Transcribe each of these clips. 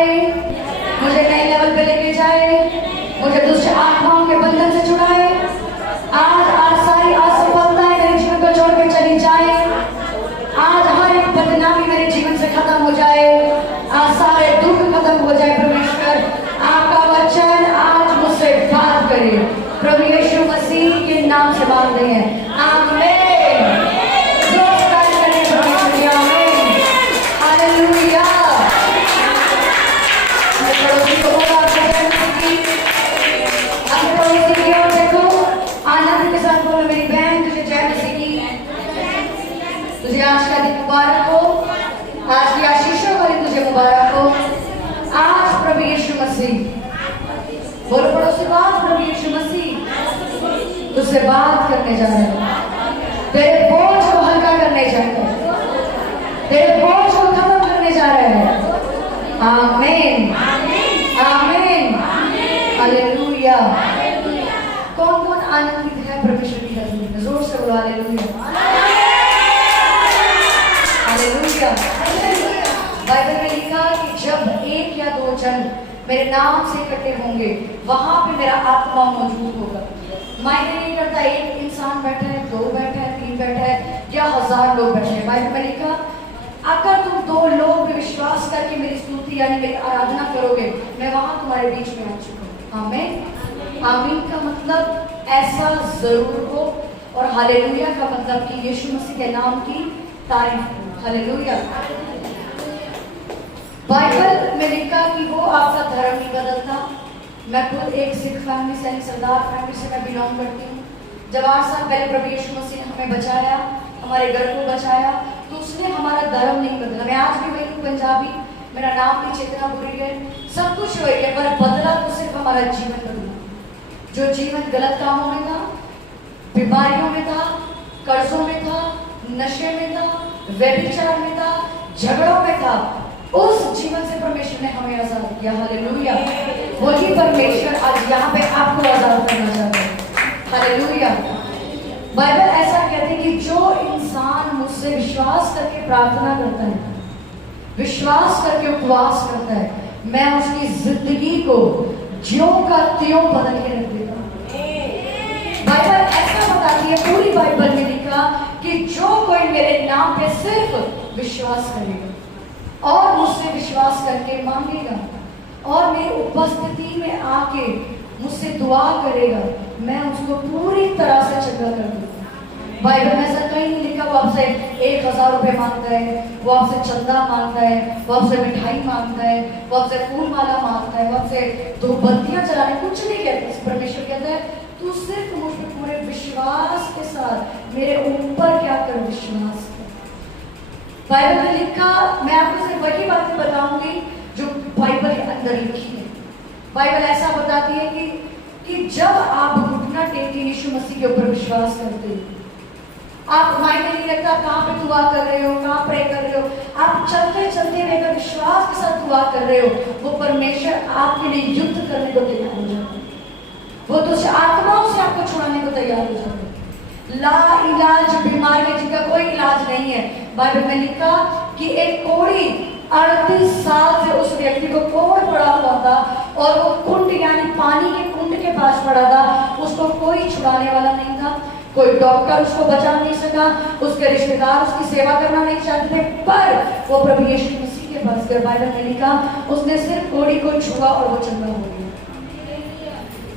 उठाए, मुझे नए लेवल पे लेके जाए, मुझे दुष्ट आत्माओं के बंधन से छुड़ाए। आज सारी असफलताएं मेरे जीवन को छोड़ के चली जाए। आज हर एक बदनामी मेरे जीवन से खत्म हो जाए। आज सारे दुख खत्म हो जाए। परमेश्वर आपका वचन आज मुझसे बात करे। प्रभु यीशु मसीह के नाम से मांगते हैं, आमीन। जोरदार करें परमेश्वर की आमीन, हालेलुया। मैं पड़ोसी को बोला और देखो आनंद के साथ बोलो, मेरी बहन तुझे जय मसीह की, तुझे आज का दिन मुबारक हो, आज की आशीषों वाली तुझे मुबारक हो। आज प्रभु यीशु मसीह, बोलो पड़ोसी को, आज प्रभु यीशु मसीह तुझसे बात करने जा रहे हैं, तेरे बोझ को हल्का करने जा रहे हैं, तेरे बोझ को खत्म करने जा रहे हैं। आमीन, आमीन, हालेलुया। कौन कौन आनंदित है परमेश्वर की हजूरी में? जोर से बोलो हालेलुया, हालेलुया। बाइबल में लिखा कि जब एक या दो जन मेरे नाम से इकट्ठे होंगे, वहां पे मेरा आत्मा मौजूद होगा। मायने नहीं करता एक इंसान बैठा है, दो बैठा है, तीन बैठा है या 1000 लोग बैठे हैं। बाइबल में लिखा, अगर तुम 2 लोग भी विश्वास करके मेरी स्तुति यानी मेरी आराधना करोगे, मैं वहां तुम्हारे बीच में आ चुका हूं। आमीन। आमीन का मतलब ऐसा जरूर हो, और हालेलुया का मतलब कि यीशु मसीह के नाम की तारीफ हो। हालेलुया। बाइबल में लिखा कि वो आपका धर्म नहीं बदलता। मैं खुद एक सिख फैमिली से, सरदार फैमिली से मैं बिलोंग करती हूँ। जब 8 साल पहले प्रभु यीशु मसीह ने हमें बचाया, हमारे घर को बचाया, तो उसने हमारा धर्म नहीं बदला। मैं आज भी वही हूँ, पंजाबी, मेरा नाम भी चेतनापुरी है, सब कुछ वही है, पर बदला तो सिर्फ हमारा जीवन बदला। जो जीवन गलत कामों में था, बीमारियों में था, कर्जों में था, नशे में था, व्यभिचार में था, झगड़ों में था, उस जीवन से परमेश्वर ने हमें आजाद किया। हालेलुया। वही परमेश्वर आज यहाँ पे आपको आजाद करना चाहते हैं। हालेलुया। बाइबल ऐसा कहती है कि जो इंसान मुझसे विश्वास करके प्रार्थना करता है, विश्वास करके उपवास करता है, मैं उसकी जिंदगी को ज्यों का त्यों बदल के रख देता हूं। बाइबल ऐसा बताती है, पूरी बाइबल में लिखा कि जो कोई मेरे नाम पे सिर्फ विश्वास करेगा और मुझसे विश्वास करके मांगेगा और मेरी उपस्थिति में आके मुझसे दुआ करेगा, मैं उसको पूरी तरह से चंगा कर दूंगा। बाइबल में ऐसा कहीं नहीं लिखा वो आपसे 1000 रुपए मांगता है, वो आपसे चंदा मांगता है, वो आपसे मिठाई मांगता है, वो आपसे फूल माला मांगता है, वो आपसे 2 बत्तियां चलाने, कुछ नहीं कहते। परमेश्वर कहता है तू सिर्फ मुझ पे पूरे विश्वास के साथ मेरे ऊपर क्या कर, विश्वास कर। बाइबल में लिखा, मैं आपको सिर्फ वही बातें बताऊंगी जो बाइबल के अंदर लिखी है। बाइबल ऐसा बताती है कि जब आप घुटना टेक के यीशु मसीह के ऊपर विश्वास करते हो, आप मायने नहीं रखता कहाँ पे दुआ कर रहे हो, कहाँ प्रे कर रहे हो, आप चलते चलते हुए अगर विश्वास के साथ दुआ कर रहे हो, वो परमेश्वर आपके लिए युद्ध करने को तैयार हो जाता है। वो तो आत्माओं से आपको छुड़ाने को तैयार हो जाता है। ला इलाज बीमारी जिनका कोई इलाज नहीं है। बाइबल में लिखा कि एक कोढ़ी 38 साल से उस व्यक्ति को कोढ़ पड़ा हुआ था और वो कुंड यानी पानी के कुंड के पास पड़ा था, उसको कोई छुड़ाने वाला नहीं था, कोई डॉक्टर उसको बचा नहीं सका, उसके रिश्तेदार उसकी सेवा करना नहीं चाहते थे, पर वो प्रभु यीशु मसीह के पास गया। बाइबल में लिखा उसने सिर्फ कोढ़ी को छुआ और वो चंगा हो गया।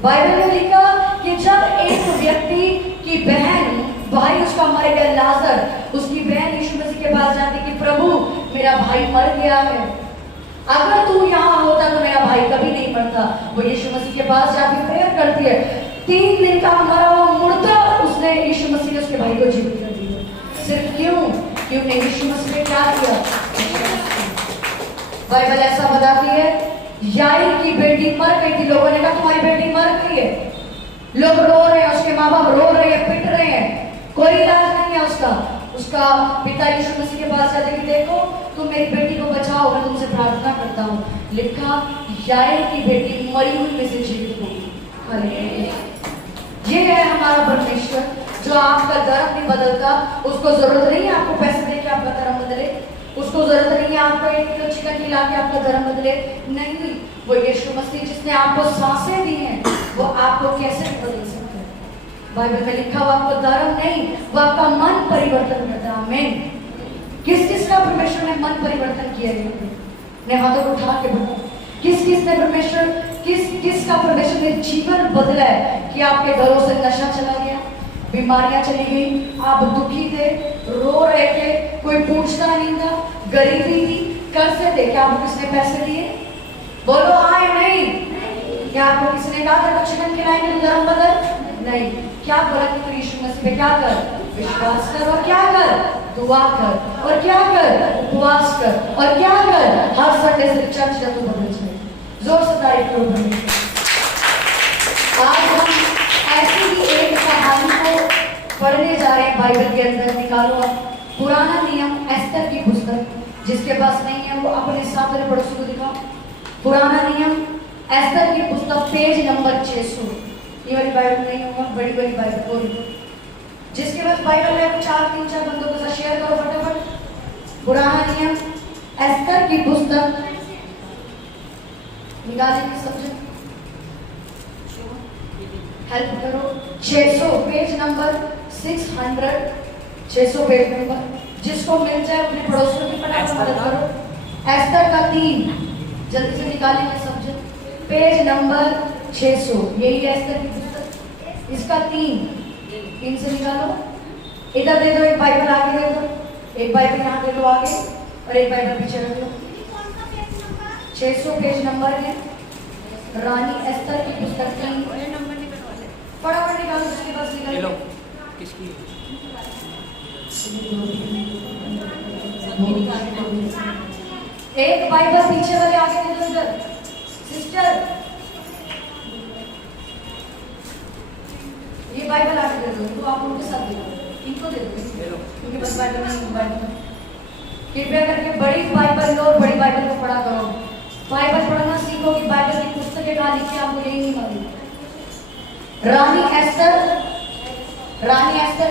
बाइबल में लिखा कि जब एक व्यक्ति की बहन, भाई उसका मर गया, लाजर, उसकी बहन यीशु मसीह के पास जाती कि प्रभु मेरा भाई मर गया है, अगर तू यहाँ होता तो मेरा भाई कभी नहीं मरता। वो यीशु मसीह के पास जाती, प्रेयर करती है, 3 दिन का मरा हुआ मुर्दा उसने, यीशु मसीह ने उसके भाई को जीवित कर दिया। सिर्फ क्यों? क्योंकि यीशु मसीह ने क्या किया? बाइबल ऐसा बताती है, याईर की बेटी मर गई थी, लोगों ने कहा तुम्हारी बेटी मर गई है, लोग रो रहे हैं, उसके माँ बाप रो रहे हैं, पिट रहे हैं, कोई इलाज नहीं है उसका। उसका पिता यीशु मसीह के पास जाते कि देखो तुम मेरी बेटी को बचाओ, मैं तुमसे प्रार्थना करता हूँ। लिखा याईर की बेटी मरी हुई में से जीवित होगी। ये है हमारा परमेश्वर जो आपका धर्म नहीं बदलता। उसको जरूरत नहीं है आपको पैसे दे के आपका धर्म बदले, उसको जरूरत नहीं है आपको एक किलो चिकन खिला के आपका धर्म बदले, नहीं। वो यीशु मसीह जिसने आपको सांसें दी हैं, वो आपको कैसे बदल सकता है? बाइबल में लिखा हुआ आपको धर्म नहीं, वो आपका मन परिवर्तन करता है। आमीन। किस किस का परमेश्वर ने मन परिवर्तन किया है? ने हाथों को उठा के बताओ, किस किस ने परमेश्वर, किस का परमेश्वर ने जीवन बदला है कि आपके घरों से नशा चला गया, बीमारियां चली गई, आप दुखी थे, रो रहे थे, कोई पूछता नहीं था, गरीबी थी, कर्जे थे, क्या आपको किसने पैसे दिए? बोलो हाँ या नहीं? क्या आपको किसने कहा था चिकन खिलाएंगे तो धर्म बदल? नहीं। क्या बोला कि तू यीशु मसीह पे क्या कर? विश्वास कर, और क्या कर? दुआ कर, और क्या कर? उपवास कर, और क्या कर? हर संडे से चर्च जा, तू बदल जाए। जोर से तारीफ करो परमेश्वर। आज हम ऐसी ही एक कहानी को पढ़ने जा रहे हैं बाइबल के अंदर। निकालो आप पुराना नियम एस्तर की पुस्तक, जिसके पास नहीं है वो अपने साथ वाले पड़ोसी को दिखाओ। पुराना नियम एस्तर की पुस्तक पेज नंबर 600। ये वाली बाइबल नहीं होगा, बड़ी बड़ी बाइबल बोलो। जिसके पास बाइबल है वो 4 बंदों के साथ शेयर करो फटाफट। पुराना नियम एस्तर की पुस्तक निकालेंगे सबसे, हेल्प करो। 600 पेज नंबर 600, 600 पेज नंबर। जिसको मिल जाए अपने पड़ोसियों की फटाफट मदद करो। एस्तर का 3 जल्दी से निकालेंगे सबसे। पेज नंबर 600, यही एस्तर की पुस्तक, इसका 3 से निकालो। इधर दे दो, एक बाइबल आगे दे दो, एक बाइबल यहाँ दे दो आगे, और एक बाइबल पीछे रख दो। 600 पेज नंबर है रानी एस्तर की पुस्तक 3। फटाफट निकालो, जिसके पास निकालो। किसकी? एक बाइबल पीछे वाले आगे दे दो इधर। सिस्टर ये बाइबल आगे दे दो, तो आप उनके साथ दे दो, इनको दे दो, क्योंकि बस बाइबल नहीं, बाइबल कृपया करके बड़ी बाइबल लो और बड़ी बाइबल को पढ़ा करो। बाइबल पढ़ना सीखो कि बाइबल की पुस्तकें कहाँ लिखी, आपको यही नहीं मालूम। रानी एस्तर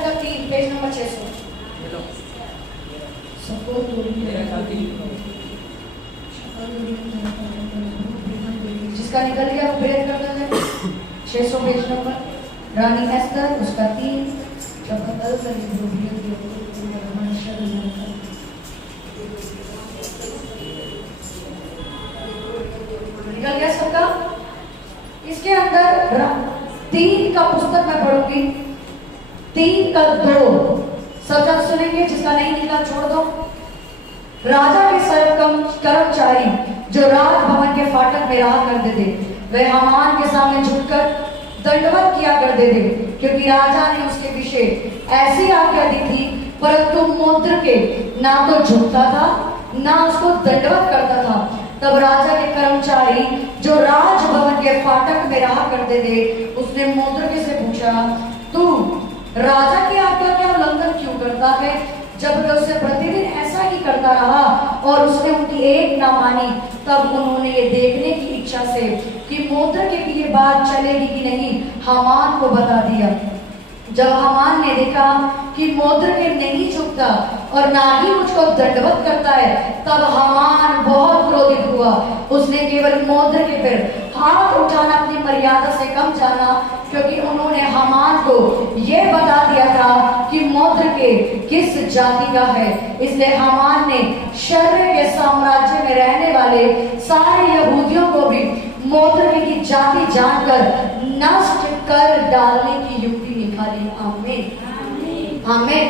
का 3 पेज नंबर 600। जिसका निकल गया वो ब्रेक कर देना। 600 पेज नंबर रानी एस्तर, उसका 3। जब कतल कर निकल गया सबका। इसके अंदर 3 का पुस्तक मैं पढ़ूंगी, 3 का 2 सब जन सुनेंगे, जिसका नहीं निकला छोड़ दो। राजा के कर्मचारी जो राजभवन के फाटक में रहा करते थे, वे हामान के सामने झुककर दंडवत किया करते थे, क्योंकि राजा ने उसके विषय ऐसी आज्ञा दी थी, परंतु मुद्र के ना तो झुकता था ना उसको दंडवत करता था। तब राजा के कर्मचारी जो राजभवन के फाटक में रहा करते थे, उसने मुद्र से पूछा, तू राजा की आज्ञा का उल्लंघन क्यों करता है? जब वे उसे प्रतिदिन ऐसा ही करता रहा और उसने उनकी एक ना मानी, तब उन्होंने ये देखने की इच्छा से कि मुद्र के लिए बात चलेगी कि नहीं, हामान को बता दिया। जब हामान ने देखा कि मुद्र के नहीं झुकता और ना ही मुझको दंडवत करता है, तब हामान बहुत क्रोधित हुआ। उसने केवल मुद्र के पर हाथ उठाना अपनी मर्यादा से कम जाना, क्योंकि उन्होंने हामान को यह बता दिया था कि मुद्र के किस जाति का है। इसलिए हामान ने शर्र के साम्राज्य में रहने वाले सारे यहूदियों को भी मुद्र की जाति जानकर नष्ट कर डालने की युक्ति निकाली। आमीन आमीन।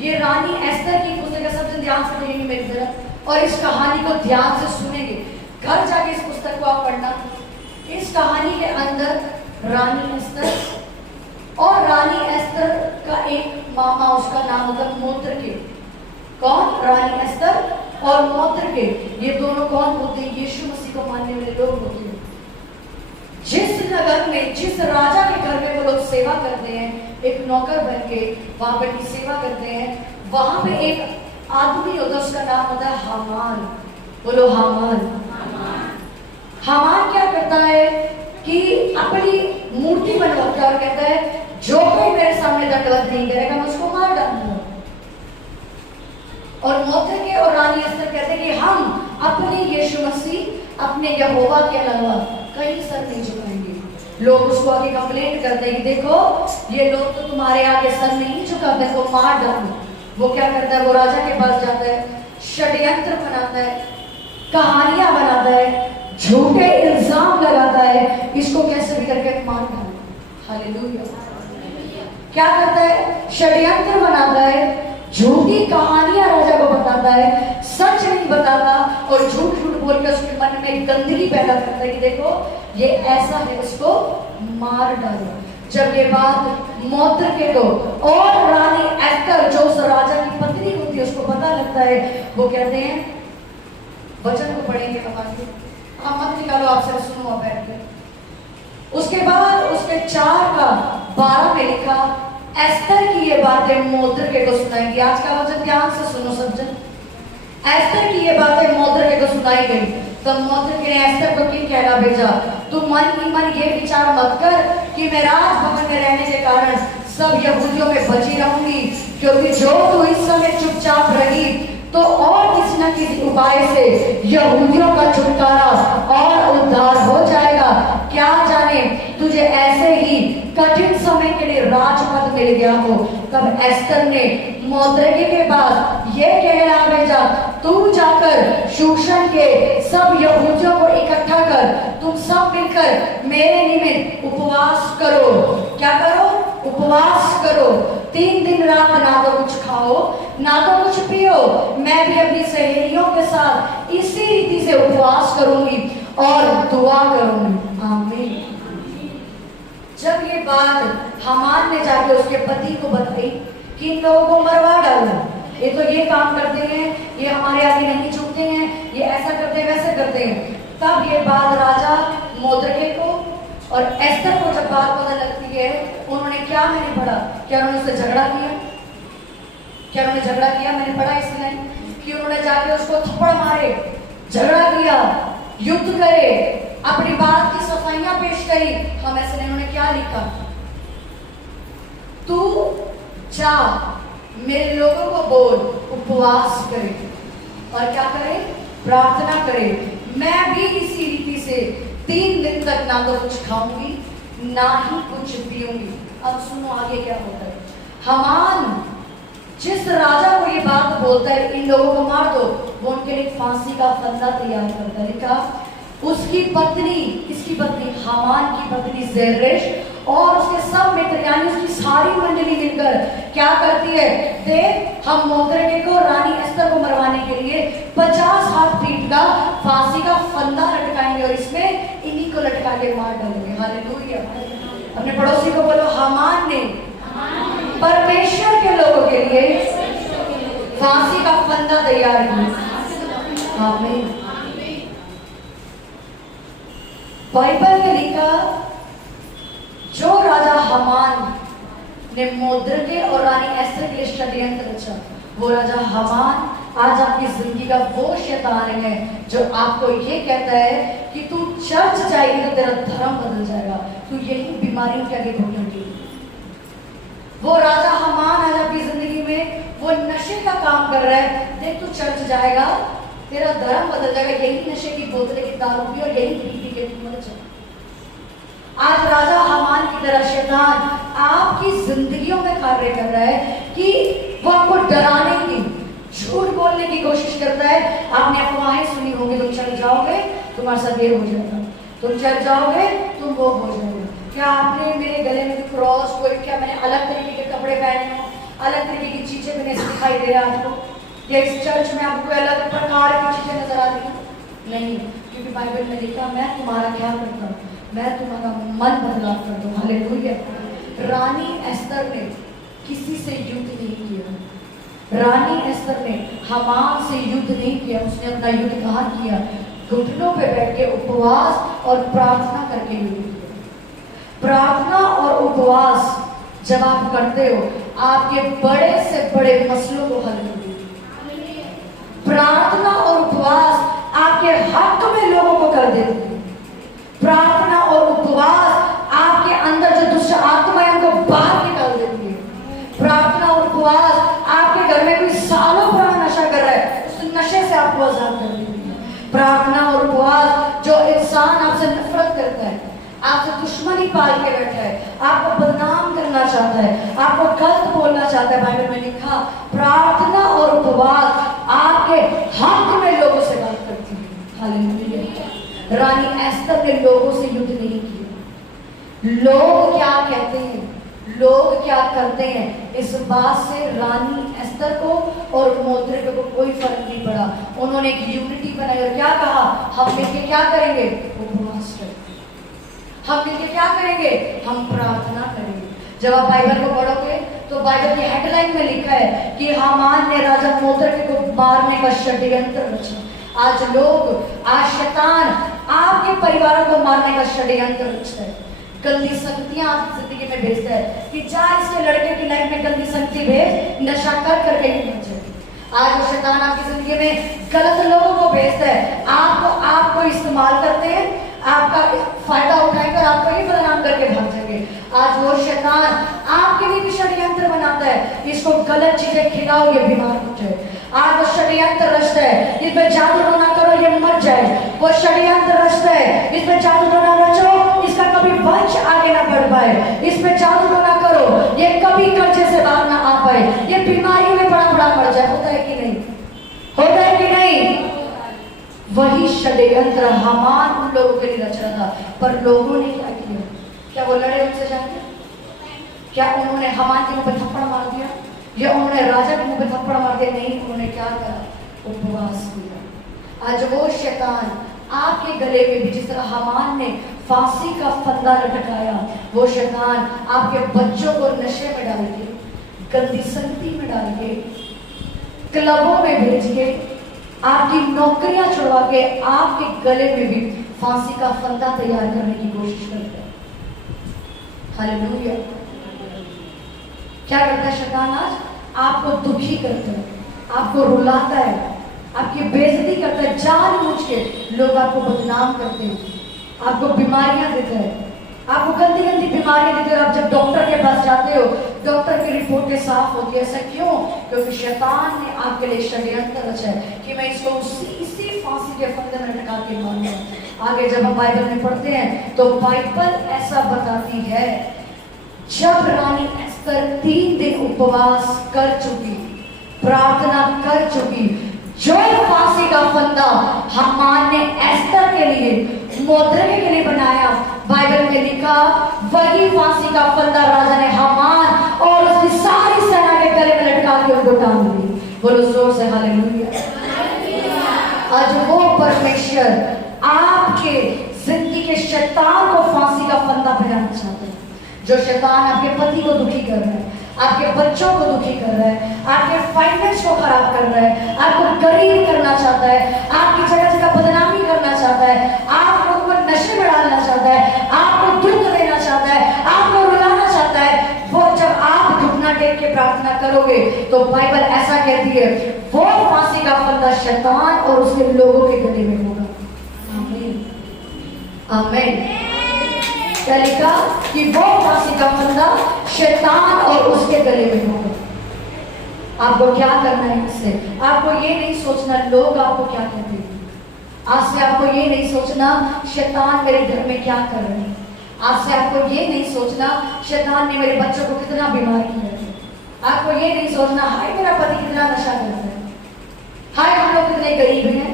ये रानी एस्तर की पुस्तक है, सबसे ध्यान से देखेंगे मेरी तरफ और इस कहानी को ध्यान से सुनेंगे। घर जाके इस पुस्तक को आप पढ़ना। इस कहानी के अंदर रानी एस्तर और रानी एस्तर का एक मामा, उसका नाम होता है मोर्देकै। कौन? रानी एस्तर और मोर्देकै। ये दोनों कौन होते हैं? यीशु मसीह को मानने वाले लोग होते हैं। जिस नगर में, जिस राजा के घर में वो लोग सेवा करते हैं, एक नौकर बन के वहां पर की सेवा करते हैं, वहां पे एक आदमी होता है, उसका नाम होता है हामान। बोलो हामान। हामान क्या करता है कि अपनी मूर्ति बनवाता है और कहता है जो कोई मेरे सामने दंडवत नहीं करेगा मैं उसको मार डालूंगा। और मोर्दके और रानी एस्तर कहते कि हम अपने यीशु मसीह, अपने यहोवा के अलावा कहीं सर नहीं झुकाएंगे। लोग उसको आगे कंप्लेंट करते हैं कि देखो ये लोग तो तुम्हारे आगे सर नहीं झुकाते, को मार डालो। वो क्या करता है, वो राजा के पास जाता है, षड्यंत्र बनाता है, कहानियां बनाता है, झूठे इल्जाम लगाता है, इसको कैसे भी करके मार डालो। हालेलुया। क्या करता है, षड्यंत्र बनाता है, झूठी कहानियां राजा को बताता है, सच नहीं बताता और झूठ झूठ बोलकर उसके मन में गंदगी पैदा करता है कि देखो ये ऐसा है, उसको मार डालो। जब ये बात मोर्दके को और रानी एस्तर जो उस राजा की पत्नी होती है उसको पता लगता है, वो कहते हैं, वचन को पढ़ेंगे हम आगे, आप मत निकालो, आपसे सुनो आप बैठ के। उसके बाद उसके 4:12 में लिखा, एस्तर की ये बातें मोर्दके को सुनाएंगी। आज का वचन ध्यान से सुनो सब जन। एस्तर की ये बातें मोर्दके को सुनाई गई, तब मोर्दके ने एस्तर को क्या कहना भेजा, तू मन ही मन ये विचार मत कर कि मैं राजभवन में रहने के कारण सब यहूदियों में बची रहूंगी, क्योंकि जो तू इस समय चुपचाप रही तो और किसी न किसी उपाय से यहूदियों का छुटकारा और उद्धार हो जाएगा। क्या जाने तुझे ऐसे ही कठिन समय के लिए राजपद मिल गया हो। तब एस्तर ने मोर्दके के पास ये कहना भेजा, तू जाकर शूशन के सब यहूदियों को इकट्ठा कर, तुम सब मिलकर मेरे निमित्त उपवास करो। क्या करो, उपवास करो। 3 दिन रात ना तो कुछ खाओ ना तो कुछ पियो। मैं भी अपनी सहेलियों के साथ इसी रीति से उपवास करूंगी और दुआ करूंगी। आमीन। जब ये बात हामान ने जाके उसके पति को बताई कि इन लोगों को मरवा डालो, ये तो ये काम करते हैं, ये हमारे आगे नहीं झुकते हैं, ये ऐसा करते हैं वैसे करते हैं, तब ये बात राजा मोर्दके को और एस्तर को जब बात पता लगती है, उन्होंने क्या, मैंने पढ़ा, क्या उन्होंने उससे झगड़ा किया, क्या उन्होंने झगड़ा किया, मैंने पढ़ा इसलिए कि उन्होंने जाके उसको थप्पड़ मारे, झगड़ा किया, युद्ध करे, अपनी बात की सफाइयां पेश करी। हम ऐसे नहीं, उन्होंने क्या लिखा, तू जा मेरे लोगों को बोल उपवास करे और क्या करे, प्रार्थना करे। मैं भी इसी रीति से 3 दिन तक ना तो कुछ खाऊंगी ना ही कुछ पीऊंगी। अब सुनो आगे क्या होता है। हामान जिस राजा को ये बात बोलता है इन लोगों को मार दो, वो उनके लिए फांसी का फंदा तैयार करता है। लिखा, उसकी पत्नी, इसकी पत्नी, हामान की पत्नी जेरेश और उसके सब मित्र यानी उसकी सारी मंडली मिलकर क्या करती है, देख हम मोर्दके को, रानी एस्तर को मरवाने के लिए 50 हाथ फीट का फांसी का फंदा लटकाएंगे और इसमें इन्हीं को लटका के मार डालेंगे। हालेलुया। अपने पड़ोसी को बोलो, हामान ने परमेश्वर के लोगों के लिए फांसी का फंदा तैयार किया। आमीन। बाइबल में लिखा, जो राजा हामान ने मोर्दके और रानी एस्तर के लिए षड्यंत्र रचा, वो राजा हामान आज आपकी जिंदगी का वो शैतान है जो आपको ये कहता है कि तू चर्च जाएगी तो तेरा धर्म बदल जाएगा, तू यही बीमारियों के आगे घुटेगी। वो राजा हामान आज आपकी जिंदगी में वो नशे का काम कर रहा है, देख तू चर्च जाएगा तेरा धर्म बदल जाएगा, यही नशे की बोतलें की दारू पी और यही पी के तुम मर जाओ। आज राजा हामान की तरह शैतान आपकी जिंदगियों में कार्य कर रहा है कि वो आपको डराने की, झूठ बोलने की कोशिश करता है। आपने अफवाहें सुनी होंगी, तुम चल जाओगे तुम्हारे साथ ये हो जाएगा, तुम चल जाओगे तुम वो हो जाओगे। क्या आपने मेरे गले में क्रॉस, कोई क्या मैंने अलग तरीके के कपड़े पहने हो, अलग तरीके की चीजें मैंने दिखाई दे रहा आपको, या इस चर्च में आपको अलग प्रकार की चीजें नजर आती हैं? नहीं, क्योंकि बाइबल में लिखा, मैं तुम्हारा क्या करता हूँ, मैं तुम्हारा मन बदलाव करता हूँ। हालेलुया। रानी एस्तर ने किसी से युद्ध नहीं किया, रानी एस्तर ने हामान से युद्ध नहीं किया, उसने अपना युद्ध कहाँ किया, घुटनों पे बैठ के उपवास और प्रार्थना करके युद्ध किया। प्रार्थना और उपवास जब आप करते हो, आपके बड़े से बड़े मसलों को हल कर देती है। प्रार्थना और उपवास आपके हक में लोगों को कर देती है। प्रार्थना और उपवास आपके अंदर जो दुष्ट आत्मा है उनको बाहर निकाल देती है। प्रार्थना और उपवास आपके घर में कोई सालों पुराना नशा कर इंसान आपसे नफरत करता है, आपसे दुश्मनी पाल के बैठा है, आपको बदनाम करना चाहता है, आपको गलत बोलना चाहता है, बाइबल में लिखा प्रार्थना और उपवास आपके हक में लोगों से बात करती है। हालेलुया। रानी एस्तर ने लोगों से युद्ध नहीं किया। लोग क्या कहते हैं, लोग क्या करते हैं, इस बात से रानी एस्तर को और मोर्देकै को कोई फर्क नहीं पड़ा। उन्होंने एक यूनिटी बनाई और क्या कहा, हम मिलकर क्या करेंगे, उपवास करेंगे। हम मिलकर क्या करेंगे, हम प्रार्थना करेंगे। जब आप बाइबल को पढ़ोगे तो बाइबल की हेडलाइन में लिखा है कि हामान ने राजा मोर्देकै को मारने का षड्यंत्र रचा। आज लोग, आज शैतान आपके परिवारों को मारने का षड्यंत्र रचता है, गंदी संगतियां आपकी जिंदगी में भेजता है कि जा इसके लड़के की लाइफ में गंदी संगति भेज, नशा कर करके ही मर जाए। आज वो शैतान आपकी जिंदगी में गलत लोगों को भेजता है, आपको इस्तेमाल करते हैं, आपका फायदा उठाकर आपको ही बदनाम करके भाग जाएंगे। आज वो शैतान आपके लिए भी षड्यंत्र बनाता है, इसको गलत चीजें खिलाओ ये बीमार हो जाए। आज वो षड्यंत्र रचता है, इस पे जादू टोना करो ये मर जाए। वो षड्यंत्र रचता है, इस पे जादू टोना रचो इसका कभी वंश आगे ना बढ़ पाए। इस पे जादू टोना करो ये कभी कर्जे से बाहर ना आ पाए, ये बीमारी में बड़ा बड़ा मर जाए। होता है कि नहीं, होता है कि नहीं? वही षड्यंत्र हामान उन लोगों के लिए रच रहा था, पर लोगों ने क्या किया? क्या वो लड़े उनसे जाके? क्या उन्होंने हामान के मुंह पे थप्पड़ मार दिया या उन्होंने राजा के मुंह पे थप्पड़ मार दिया? नहीं, उन्होंने क्या करा, उपवास किया। आज वो शैतान आपके गले में भी जिस तरह हामान ने फांसी का फंदा लटकाया, वो शैतान आपके बच्चों को नशे में डाल के, गंदी संगति में डाल के, क्लबों में भेज के, आपकी नौकरियां छुड़वा के आपके गले में भी फांसी का फंदा तैयार करने की कोशिश करता है। हालेलुया। क्या करता है शैतान? आज आपको दुखी करता है, आपको रुलाता है, आपकी बेइज्जती करता है, जानबूझ के लोग आपको बदनाम करते हैं, आपको बीमारियां देते हैं, आपको गंदी गंदी बीमारियां देते हैं। आप जब डॉक्टर के पास जाते हो, डॉक्टर की रिपोर्टें साफ होती है। ऐसा क्यों? क्योंकि शैतान ने आपके लिए षड्यंत्र रचा है कि मैं इसको इसी फांसी के फंदे में लटका के मारूंगा। आगे जब हम बाइबल में पढ़ते हैं तो बाइबल ऐसा बताती है, जब रानी एस्तर 3 दिन उपवास कर चुकी, प्रार्थना कर चुकी, जो फांसी का फंदा हामान ने एस्तर के लिए, मोर्देकै के लिए बनाया, बाइबल में लिखा वही फांसी का फंदा राजा ने हामान और उसकी सारी सेना के गले में लटका के उनको टांग दी। बोलो जोर से हालेलुया। आज वो परमेश्वर आपके जिंदगी के शैतान को फांसी का फंदा पहनाना चाहते हैं। जो शैतान आपके पति को दुखी कर रहा है, आपके बच्चों को दुखी कर रहा है, आपके फाइनेंस को खराब कर रहा है, आपको गरीब करना चाहता है, आपकी जगह जगह बदनामी करना चाहता है, आप लोगों को नशे में डालना चाहता है, आपको दुख देना चाहता है, आपको रुलाना चाहता है, वो जब आप घुटना टेक के प्रार्थना करोगे तो बाइबल ऐसा कहती है वो फांसी का फंदा शैतान और उसके लोगों के गले में होगा। आमीन, आमीन। क्या लिखा कि वो फांसी का फंदा शैतान और उसके गले में होगा। आपको क्या करना है इससे? आपको ये नहीं सोचना लोग आपको क्या कहते हैं। आज से आपको ये नहीं सोचना शैतान मेरे घर में क्या कर रहे हैं। आज से आपको ये नहीं सोचना शैतान ने मेरे बच्चों को कितना बीमार किया है। आपको ये नहीं सोचना हाय मेरा पति कितना नशा करता है, हाय हम लोग कितने गरीब हैं,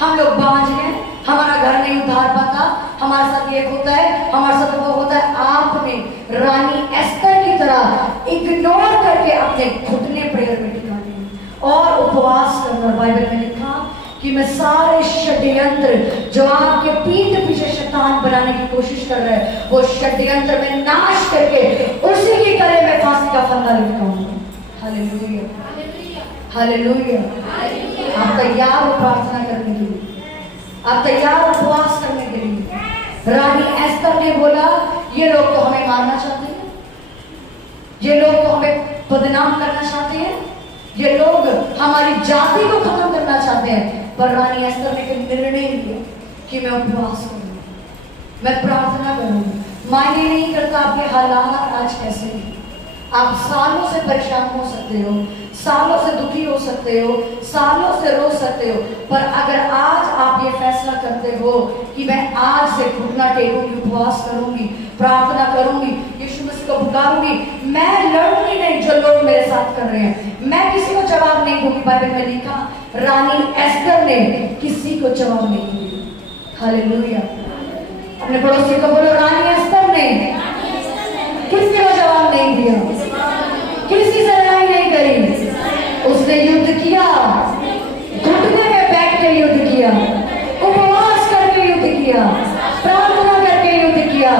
हम लोग बांझ हैं, हमारा घर नहीं उधार पाता, हमारे साथ ये होता है, हमारे साथ वो होता है। आपने रानी एस्तर की तरह इग्नोर करके अपने घुटने प्रेयर में टिकाने और उपवास करना। बाइबल में लिखा कि मैं सारे षड्यंत्र जो आपके पीठ पीछे शैतान बनाने की कोशिश कर रहे हैं, वो षड्यंत्र में नाश करके उसी के गले में फांसी का फंदा लटकाऊंगा। Hallelujah, hallelujah. आप तैयार हो प्रार्थना करने के लिए? आप तैयार हो उपवास करने के लिए? रानी एस्तर ने बोला ये लोग तो हमें मारना चाहते हैं, ये लोग तो हमें बदनाम करना चाहते हैं, ये लोग हमारी जाति को खत्म करना चाहते हैं। पर रानी एस्तर ने एक निर्णय लिया कि मैं उपवास करूंगी, मैं प्रार्थना करूंगी। मायने नहीं करता आपके हालात आज कैसे हैं, आप सालों से परेशान हो सकते हो, सालों से दुखी हो सकते हो, सालों से रो सकते हो, पर अगर आज आप ये फैसला करते हो कि मैं आज से घुटना टेकूंगी, उपवास करूंगी, प्रार्थना करूंगी, यीशु मसीह को पुकारूंगी, मैं लड़ूंगी नहीं जो लोग मेरे साथ कर रहे हैं, मैं किसी को जवाब नहीं दूंगी। बाइबल में लिखा रानी एस्तर ने किसी को जवाब नहीं दिया। हालेलुया। अपने पड़ोसी को बोलो, रानी एस्तर ने किसी को जवाब नहीं दिया, किसी से लड़ाई नहीं करी, उसने युद्ध किया, घुटने में बैठ के युद्ध किया, उपवास करके युद्ध किया, प्रार्थना करके युद्ध किया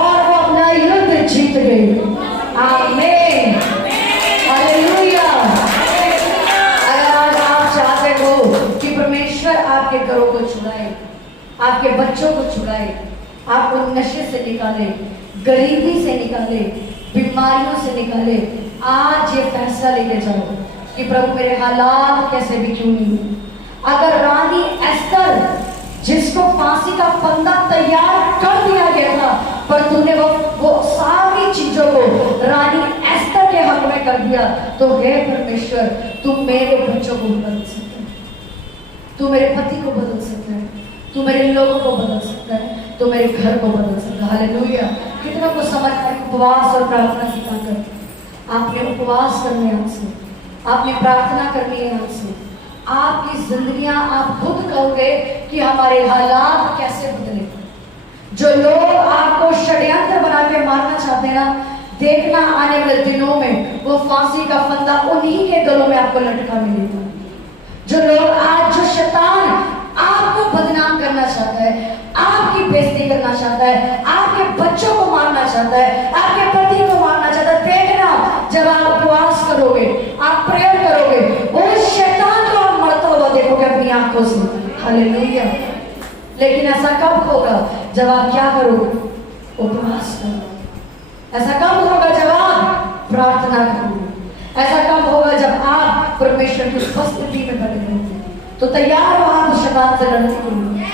और वो अपना युद्ध जीत गई। आमीन, हालेलुया। अगर आज आप चाहते हो कि परमेश्वर आपके घरों को छुड़ाए, आपके बच्चों को छुड़ाए, आपको नशे से निकाले, गरीबी से निकाले, बीमारियों से निकाले, आज ये फैसला लेके जाओ कि प्रभु मेरे हालात कैसे भी क्यों नहीं हो। अगर रानी एस्तर जिसको फांसी का फंदा तैयार कर दिया गया था, पर तूने वो सारी चीजों को रानी एस्तर के हक में कर दिया, तो हे परमेश्वर तू मेरे बच्चों को बदल सकता है, तू मेरे पति को बदल सकता है, तू मेरे लोगों को बदल सकता है, तो मेरे घर को बदल सकता है। हालेलुया। कितना को समझ है उपवास और प्रार्थना की ताकत। आपने उपवास करने आपसे, आपने प्रार्थना करनी है आपसे, आपकी जिंदगियां आप खुद कहोगे कि हमारे हालात कैसे बदले। जो लोग आपको षड्यंत्र बना के मारना चाहते हैं ना, देखना आने वाले दिनों में वो फांसी का फंदा उन्हीं के गलों में आपको लटका मिलेगा। जो लोग आज, जो शैतान आपको बदनाम करना चाहता है, आपकी बेइज्जती करना चाहता है, आपके बच्चों को मारना चाहता है, आपके पति को मारना चाहता है, देखना जब आप उपवास करोगे, आप प्रेयर करोगे, उस शैतान को आप मरता हुआ देखोगे अपनी आंखों से। हालेलुया। लेकिन ऐसा कब होगा? जब आप क्या करोगे? उपवास करोगे। ऐसा कब होगा? जब आप प्रार्थना करोगे। ऐसा कब होगा? जब आप परमेश्वर की उपस्थिति में बने रहोगे। तो तैयार हो आप शैतान से लड़ने के लिए,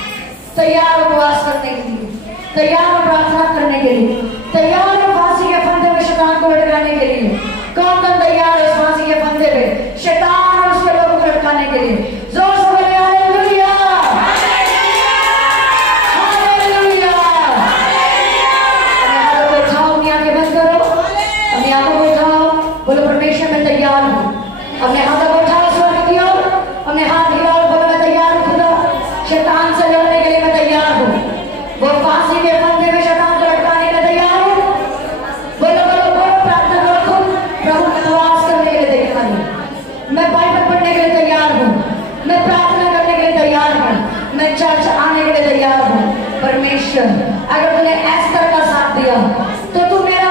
तैयार हो उपवास करने के लिए, तैयार हो प्रार्थना करने के लिए, तैयार हो फांसी के फंदे में शैतान को लटकाने के लिए। कौन कौन तैयार है इस फांसी के फंदे पे शैतान और उसके लोगों को लटकाने के लिए? जोर से बोले हालेलुया, हालेलुया। अपने हाथों को उठाओ, अपनी आंखें बंद करो, अपनी आंखों को उठाओ, बोलो परमेश्वर मैं तैयार हूँ। अपने हाथों को उठाओ स्वर्ग की ओर, अपने हाथ हिलाओ, बोलो मैं तैयार हूँ खुदा, शैतान से लड़ने के लिए मैं तैयार हूँ। वो फांसी के फंदे में शैतान को लटकाने के लिए तैयार हूँ। बोलो बोलो बोलो, प्रार्थना करो खुद। प्रभु मैं उपवास करने के लिए तैयार हूँ, मैं बाइबल पढ़ने के लिए तैयार हूँ, मैं प्रार्थना करने के लिए तैयार हूँ, मैं चर्च आने के लिए तैयार हूँ। परमेश्वर अगर तूने एस्तर का साथ दिया तो तू मेरा